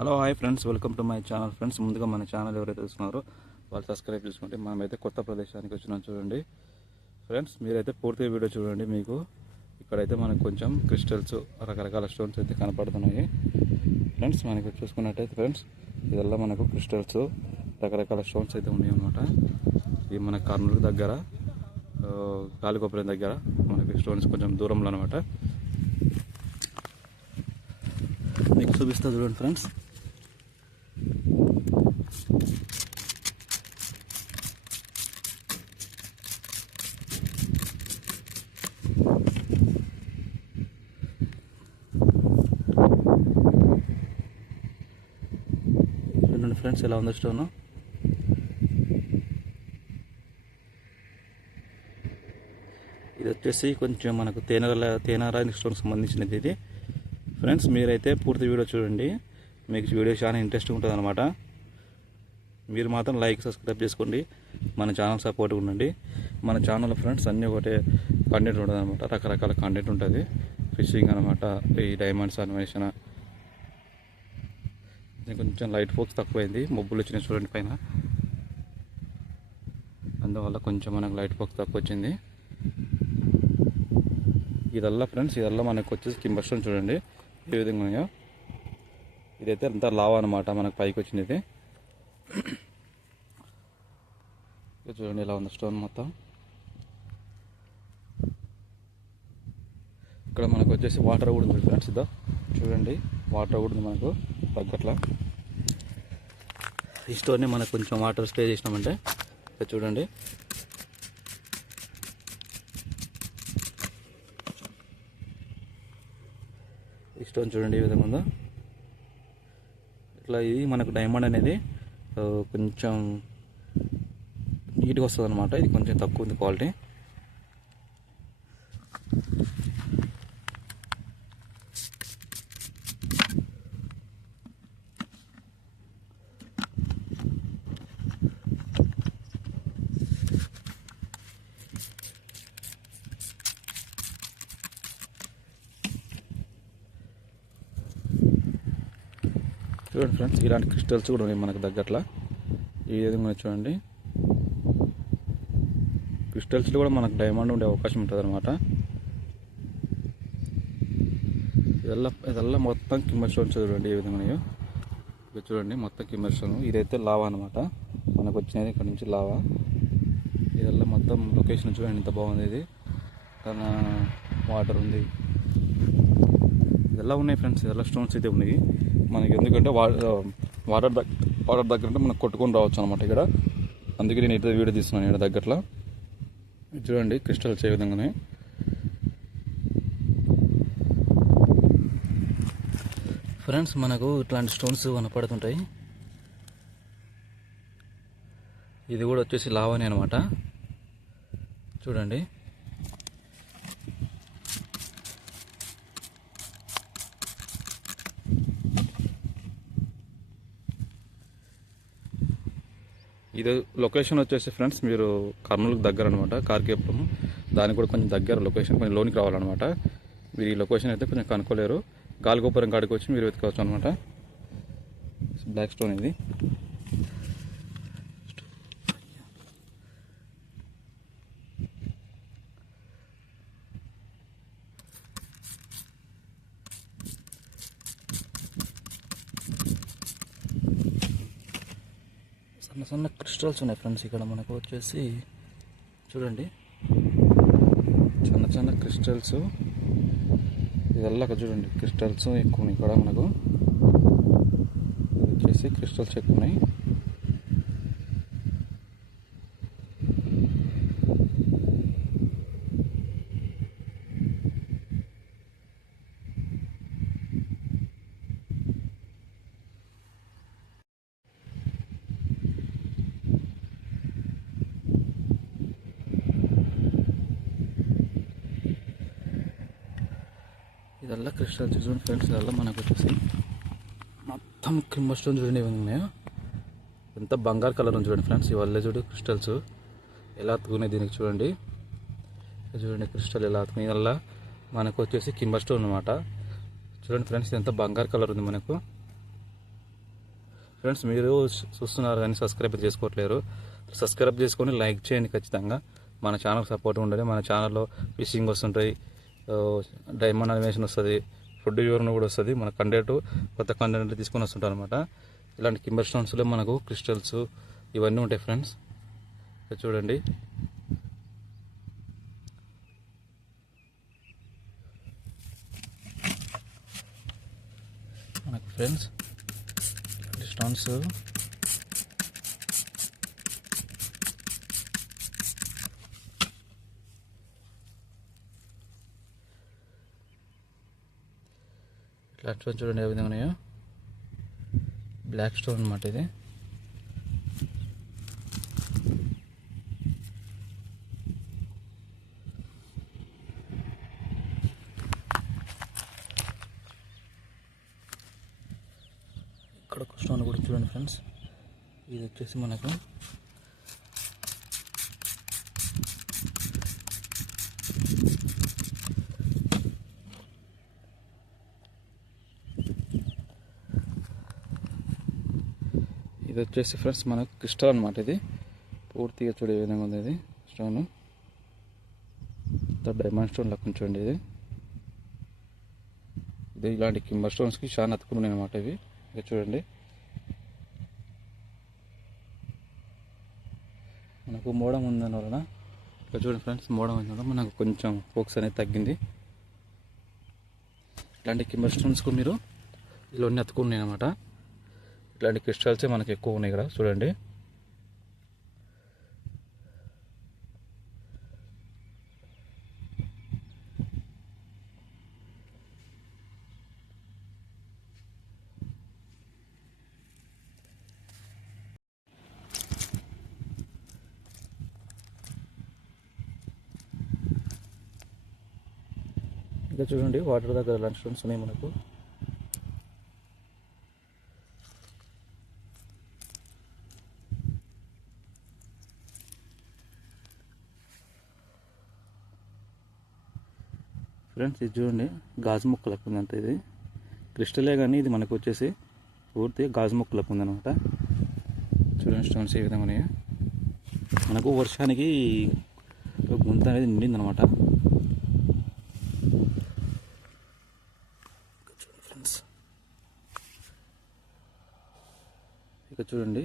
Hello hi friends, welcome to my channel. Friends, ముందుగా మన channel ఎవరైతే చూస్తున్నారో వాళ్ళు సబ్స్క్రైబ్ చేసుకుంటే మనమైతే కొత్త ప్రదేశానికి వచ్చినాం. చూడండి ఫ్రెండ్స్, మీరైతే పూర్తి వీడియో చూడండి. మీకు ఇక్కడైతే మనకు కొంచెం క్రిస్టల్స్, రకరకాల స్టోన్స్ అయితే కనపడుతున్నాయి. ఫ్రెండ్స్, మనకి చూసుకున్నట్టయితే ఫ్రెండ్స్, ఇదల్లా మనకు క్రిస్టల్స్, రకరకాల స్టోన్స్ అయితే ఉన్నాయి అన్నమాట. ఇది మన కర్నూలు దగ్గర, గాలిగోపురం దగ్గర మనకి స్టోన్స్ కొంచెం దూరంలో అనమాట. మీకు చూపిస్తా చూడండి ఫ్రెండ్స్. చూడండి ఫ్రెండ్స్, ఎలా ఉందో స్టోను. ఇది వచ్చేసి కొంచెం మనకు తేనెరాయి స్టోన్కి సంబంధించినది ఇది. ఫ్రెండ్స్, మీరైతే పూర్తి వీడియో చూడండి. మీకు వీడియో చాలా ఇంట్రెస్టింగ్ ఉంటుంది అనమాట. మీరు మాత్రం లైక్, సబ్స్క్రైబ్ చేసుకోండి. మన ఛానల్ సపోర్ట్ ఉండండి. మన ఛానల్ ఫ్రెండ్స్ అన్నీ ఒకటే కంటెంట్ ఉంటుంది అనమాట. రకరకాల కంటెంట్ ఉంటుంది. ఫిషింగ్ అనమాట, ఈ డైమండ్స్ అన్వేషణ. కొంచెం లైట్ ఫోక్స్ తక్కువైంది, మబ్బులు వచ్చినాయి చూడండి పైన. అందువల్ల కొంచెం మనకు లైట్ ఫోక్స్ తక్కువ వచ్చింది. ఇదల్లా ఫ్రెండ్స్, ఇదల్లా మనకు వచ్చేసి కింబర్ స్టోన్ చూడండి ఏ విధంగా ఉన్నాయో. ఇదైతే అంతా లావా అనమాట, మనకు పైకి వచ్చినది. చూడండి ఎలా ఉంది స్టోన్ మొత్తం. ఇక్కడ మనకు వచ్చేసి వాటర్ కూడా ఉంది ఫ్రెండ్స్. ఇదో చూడండి, వాటర్ కూడా ఉంది మనకు తగ్గట్లా. ఈ స్టోన్ని మనకు కొంచెం వాటర్ స్ప్రే చేసినామంటే చూడండి ఈ స్టోన్ చూడండి ఏ విధంగా ఉందో. ఇట్లా ఇది మనకు డైమండ్ అనేది కొంచెం నీట్గా వస్తుంది అనమాట. ఇది కొంచెం తక్కువ ఉంది క్వాలిటీ. చూడండి ఫ్రెండ్స్, ఇలాంటి క్రిస్టల్స్ కూడా ఉన్నాయి మనకు దగ్గరలో. ఈ విధంగా చూడండి, క్రిస్టల్స్లో కూడా మనకు డైమండ్ ఉండే అవకాశం ఉంటుంది అనమాట. ఇదల్లా మొత్తం కిమ్మర్ స్టోన్స్ చూడండి ఏ విధంగా ఉన్నాయో. ఇక చూడండి మొత్తం కిమ్మర్ స్టోన్. ఇదైతే లావా అనమాట, మనకు వచ్చినది ఇక్కడ నుంచి లావా. ఇదల్లా మొత్తం లొకేషన్ చూడండి ఎంత బాగుంది. ఇది తన వాటర్ ఉంది, ఇదెలా ఉన్నాయి ఫ్రెండ్స్. ఇదెల్లా స్టోన్స్ అయితే ఉన్నాయి మనకి. ఎందుకంటే వాటర్ దగ్గర అంటే మనకు కొట్టుకొని రావచ్చు అనమాట ఇక్కడ. అందుకే నేను ఇట్లా వీడియో తీస్తున్నాను ఇక్కడ దగ్గరలో. చూడండి క్రిస్టల్స్ ఏ విధంగానే. ఫ్రెండ్స్, మనకు ఇట్లాంటి స్టోన్స్ కనపడుతుంటాయి. ఇది కూడా వచ్చేసి లావానే అనమాట. చూడండి ఇది లొకేషన్ వచ్చేసి ఫ్రెండ్స్, మీరు కర్నూలుకి దగ్గర అనమాట, కార్కేపురం. దానికి కూడా కొంచెం దగ్గర లొకేషన్, కొంచెం లోనికి రావాలన్నమాట. మీరు ఈ లొకేషన్ అయితే కొంచెం కనుక్కోలేరు. గాలిగోపురం కాడికి వచ్చి మీరు వెతకవచ్చు అనమాట. బ్లాక్ స్టోన్ ఇది. సన్న సన్న క్రిస్టల్స్ ఉన్నాయి ఫ్రెండ్స్ ఇక్కడ మనకు వచ్చేసి. చూడండి చిన్న చిన్న క్రిస్టల్స్. ఇదల్లా చూడండి క్రిస్టల్స్ ఎక్కువ ఉన్నాయి ఇక్కడ మనకు. వచ్చేసి క్రిస్టల్స్ ఎక్కువ ఉన్నాయి. ఇదల్లా క్రిస్టల్స్ చూడండి ఫ్రెండ్స్. ఇదల్లా మనకు వచ్చేసి మొత్తం కింబర్ స్టోన్ చూడండి ఏమైనా ఉన్నాయో. ఎంత బంగారు కలర్ ఉంది చూడండి ఫ్రెండ్స్. ఇవల్ల చూడు క్రిస్టల్స్ ఎలా అతుకున్నాయి దీనికి చూడండి. చూడండి క్రిస్టల్ ఎలా అతుకున్నాయి. వల్ల మనకు వచ్చేసి కింబర్ స్టోన్ అనమాట. చూడండి ఫ్రెండ్స్, ఎంత బంగారు కలర్ ఉంది మనకు. ఫ్రెండ్స్ మీరు చూస్తున్నారు కానీ సబ్స్క్రైబ్ చేసుకోవట్లేరు. సబ్స్క్రైబ్ చేసుకొని లైక్ చేయండి ఖచ్చితంగా. మన ఛానల్ సపోర్ట్ ఉండాలి. మన ఛానల్లో ఫిషింగ్ వస్తుంటాయి, డైమండ్ అనిమేషన్ వస్తుంది, ఫుడ్ వివరణ కూడా వస్తుంది. మన కంటెంట్ కొత్త కంటెంట్ తీసుకొని వస్తుంటారు అనమాట. ఇలాంటి కింబర్ స్టోన్స్లో మనకు క్రిస్టల్స్ ఇవన్నీ ఉంటాయి ఫ్రెండ్స్. చూడండి మనకు ఫ్రెండ్స్ స్టోన్స్ ఇట్లా చూడండి ఏ విధంగా ఉన్నాయో. బ్లాక్ స్టోన్ అన్నమాట ఇది. ఇక్కడ ఒక స్టోన్ కూడా చూడండి ఫ్రెండ్స్. ఇది వచ్చేసి మనకు ఇది వచ్చేసి ఫ్రెండ్స్ మనకు క్రిస్టల్ అనమాట. ఇది పూర్తిగా చూడే విధంగా ఉంది. ఇది స్టోన్ డైమండ్ స్టోన్ లెక్క చూడండి. ఇది ఇలాంటి కింబర్ స్టోన్స్కి చాలా అతుకున్నాయి అనమాట ఇవి. ఇక చూడండి మనకు మోడం ఉందని వలన ఇక్కడ చూడండి ఫ్రెండ్స్, మోడం వల్ల మనకు కొంచెం ఫోక్స్ అనేది తగ్గింది. ఇలాంటి కింబర్ స్టోన్స్కు మీరు ఇవన్నీ అతుకున్నాయి అనమాట. ఇట్లాంటి క్రిస్టల్సే మనకి ఎక్కువ ఉన్నాయి ఇక్కడ చూడండి. ఇంకా చూడండి వాటర్ దగ్గర ఇలాంటి స్టోన్స్ ఉన్నాయి మనకు. ఫ్రెండ్స్ ఇది చూడండి గాజు ముక్కలకు ఉందంట. ఇది క్రిస్టలే కానీ ఇది మనకు వచ్చేసి పూర్తిగా గాజు ముక్కలకు ఉందన్నమాట. చూడండి స్టోన్స్ ఏ విధంగా ఉన్నాయో. మనకు వర్షానికి గుంత అనేది నిండిందనమాట. చూడండి ఫ్రెండ్స్, ఇక చూడండి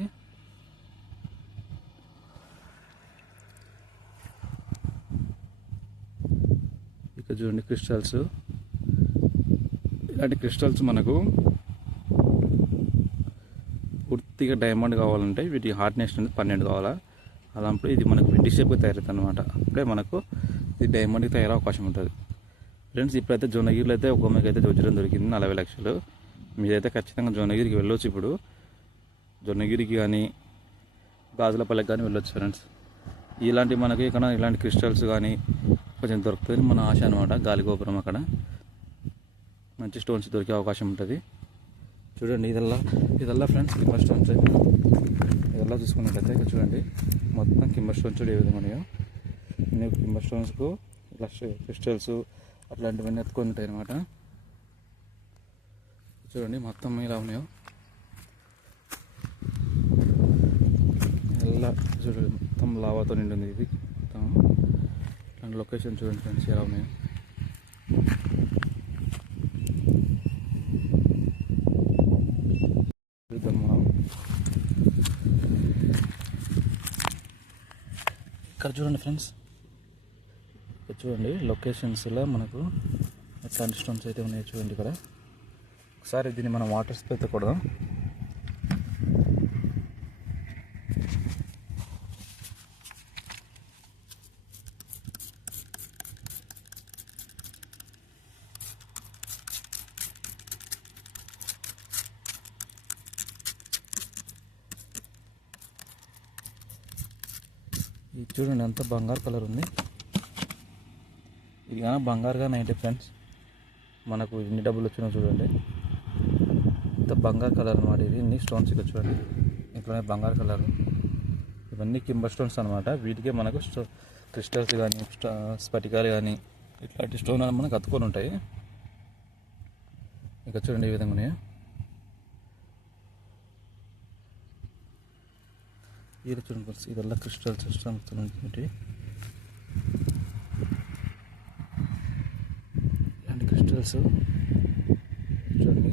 చూడండి క్రిస్టల్స్. ఇలాంటి క్రిస్టల్స్ మనకు పూర్తిగా డైమండ్ కావాలంటే వీటి హార్డ్నెస్ అనేది 12 కావాలా. అలాంటి ఇది మనకు వెండి షేప్గా తయారవుతుంది అనమాట. అప్పుడే మనకు ఇది డైమండ్కి తయారయ్యే అవకాశం ఉంటుంది. ఫ్రెండ్స్ ఇప్పుడైతే జొన్నగిరిలో అయితే ఒక అమ్మాయికి అయితే వజ్రం దొరికింది 40 లక్షలు. మీరైతే ఖచ్చితంగా జొన్నగిరికి వెళ్ళొచ్చు. ఇప్పుడు జొన్నగిరికి కానీ గాజులపల్లికి కానీ వెళ్ళొచ్చు ఫ్రెండ్స్. ఇలాంటి మనకి ఇక్కడ ఇలాంటి క్రిస్టల్స్ కానీ కొంచెం దొరుకుతుంది మన ఆశ అనమాట. గాలిగోపురం అక్కడ మంచి స్టోన్స్ దొరికే అవకాశం ఉంటుంది. చూడండి ఇదల్లా ఫ్రెండ్స్ కింబర్ స్టోన్స్. ఇదల్లా చూసుకున్నట్లయితే ఇక్కడ చూడండి మొత్తం కింబర్ స్టోన్స్ చూడే విధంగా ఉన్నాయో. కింబర్ స్టోన్స్కు ఇలా క్రిస్టల్స్ అట్లాంటివన్నీ ఎత్తుకొని ఉంటాయి అన్నమాట. చూడండి మొత్తం ఇలా ఉన్నాయో. ఇలా చూడండి మొత్తం లావాతో నిండింది ఇది మొత్తం. ఇట్లాంటి లొకేషన్ చూడండి ఫ్రెండ్స్ ఎలా ఉన్నాయో. ఇక్కడ చూడండి ఫ్రెండ్స్, ఇక్కడ చూడండి లొకేషన్స్లో మనకు ఎట్లాంటి స్టోన్స్ అయితే ఉన్నాయో చూడండి. ఇక్కడ ఒకసారి దీన్ని మనం వాటర్ స్ప్రేతో కొడదాం. ఇది చూడండి అంత బంగారు కలర్ ఉంది. ఇది కానీ బంగారుగా 90 ఫ్రెండ్స్. మనకు ఎన్ని డబ్బులు వచ్చినా చూడండి ఇంత బంగారు కలర్ అనమాట. ఇది ఇన్ని స్టోన్స్ ఇక్కడ చూడండి ఇట్లనే బంగారు కలర్. ఇవన్నీ కింబర్ స్టోన్స్ అనమాట. వీటికే మనకు క్రిస్టల్స్ కానీ స్ఫటికాలు కానీ ఇట్లాంటి స్టోన్ అని మనకు అతుకొని ఉంటాయి. ఇక చూడండి ఈ విధంగా ఉన్నాయి. ఇది చూడండి ఫ్రెండ్స్, ಇದೆಲ್ಲ క్రిస్టల్ సిస్టమ్ ఇలాంటి క్రిస్టల్స్ చూడండి.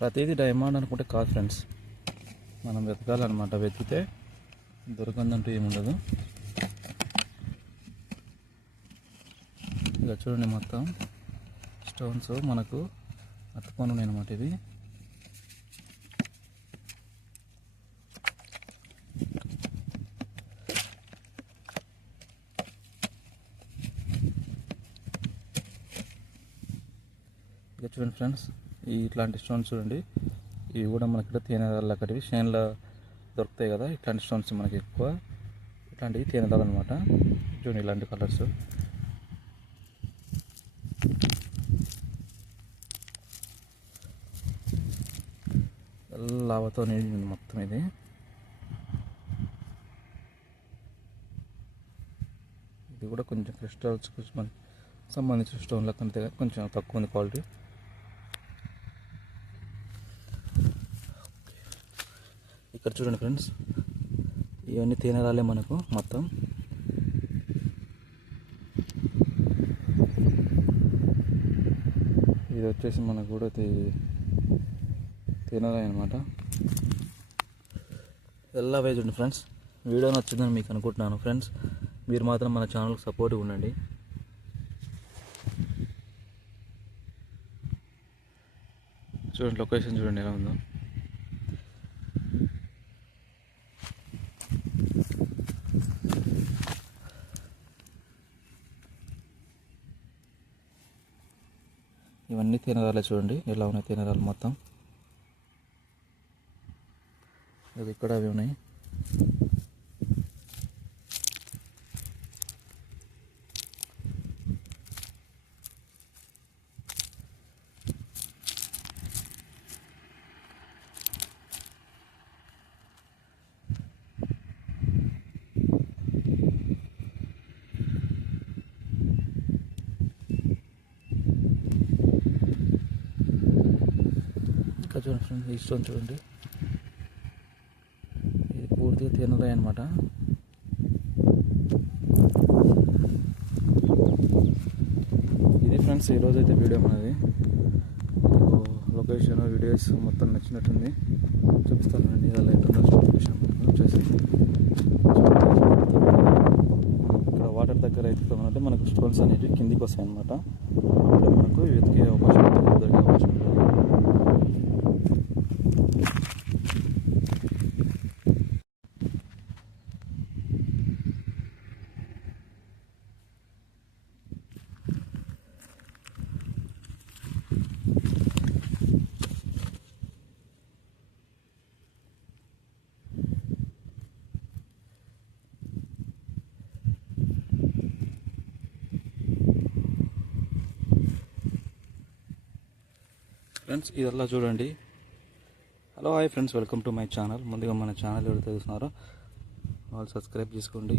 ప్రతిదీ డైమండ్ అనుకుంటే కాదు ఫ్రెండ్స్, మనం వెతకాలన్నమాట. వెతికితే దొరకందంటూ ఏముండదు. ఇక చూడండి, మొత్తం స్టోన్స్ మనకు అతుకొని ఉన్నాయి అన్నమాట. ఇది ఇక చూడండి ఫ్రెండ్స్, ఇట్లాంటి స్టోన్స్ చూడండి. ఇవి కూడా మనకి ఇక్కడ తేనెదారులు అక్కడివి షైన్లో దొరుకుతాయి కదా. ఇట్లాంటి స్టోన్స్ మనకి ఎక్కువ ఇట్లాంటివి తేనెదారులు అనమాట. చూడండి ఇలాంటి కలర్స్. లావాతో నిండింది మొత్తం. ఇది కూడా కొంచెం క్రిస్టల్స్ మనకి సంబంధించిన స్టోన్లకు అంతే, కొంచెం తక్కువ ఉంది క్వాలిటీ. ఇక్కడ చూడండి ఫ్రెండ్స్, ఇవన్నీ తేనెరాలే మనకు మొత్తం. ఇది వచ్చేసి మనకు కూడా తేనెరాయి అనమాట. ఎలా వే చూడండి ఫ్రెండ్స్, వీడియో నచ్చిందని మీకు అనుకుంటున్నాను ఫ్రెండ్స్. మీరు మాత్రం మన ఛానల్కి సపోర్ట్గా ఉండండి. చూడండి లొకేషన్ చూడండి ఎలా ఉందో. ఇవన్నీ తేనెరాలే చూడండి ఎలా ఉన్నాయి తేనెరాలు మొత్తం. అది ఇక్కడ అవి ఉన్నాయి. ఇంకా చూడండి ఫ్రెండ్స్, ఈ స్టోన్ చూడండి, ఇది పూర్తిగా తేనెరాయి అనమాట. ఇది ఫ్రెండ్స్ ఈరోజు అయితే వీడియో మనది. లొకేషన్ వీడియోస్ మొత్తం నచ్చినట్టుంది, చూపిస్తానండి. అలా ఎటువంటి లొకేషన్ వచ్చేసి ఇక్కడ వాటర్ దగ్గర అయితే మనకు స్టోన్స్ అనేవి కిందికి వస్తాయి అన్నమాట. అప్పుడే మనకు వెతికే అవకాశం ఉంటుంది, దొరికే అవకాశం ఉంటుంది. ఫ్రెండ్స్ ఇదల్లా చూడండి. Hello hi friends, welcome to my channel. ముందుగా మన ఛానల్ ఎవరైతే చూస్తున్నారో వాళ్ళు సబ్స్క్రైబ్ చేసుకోండి.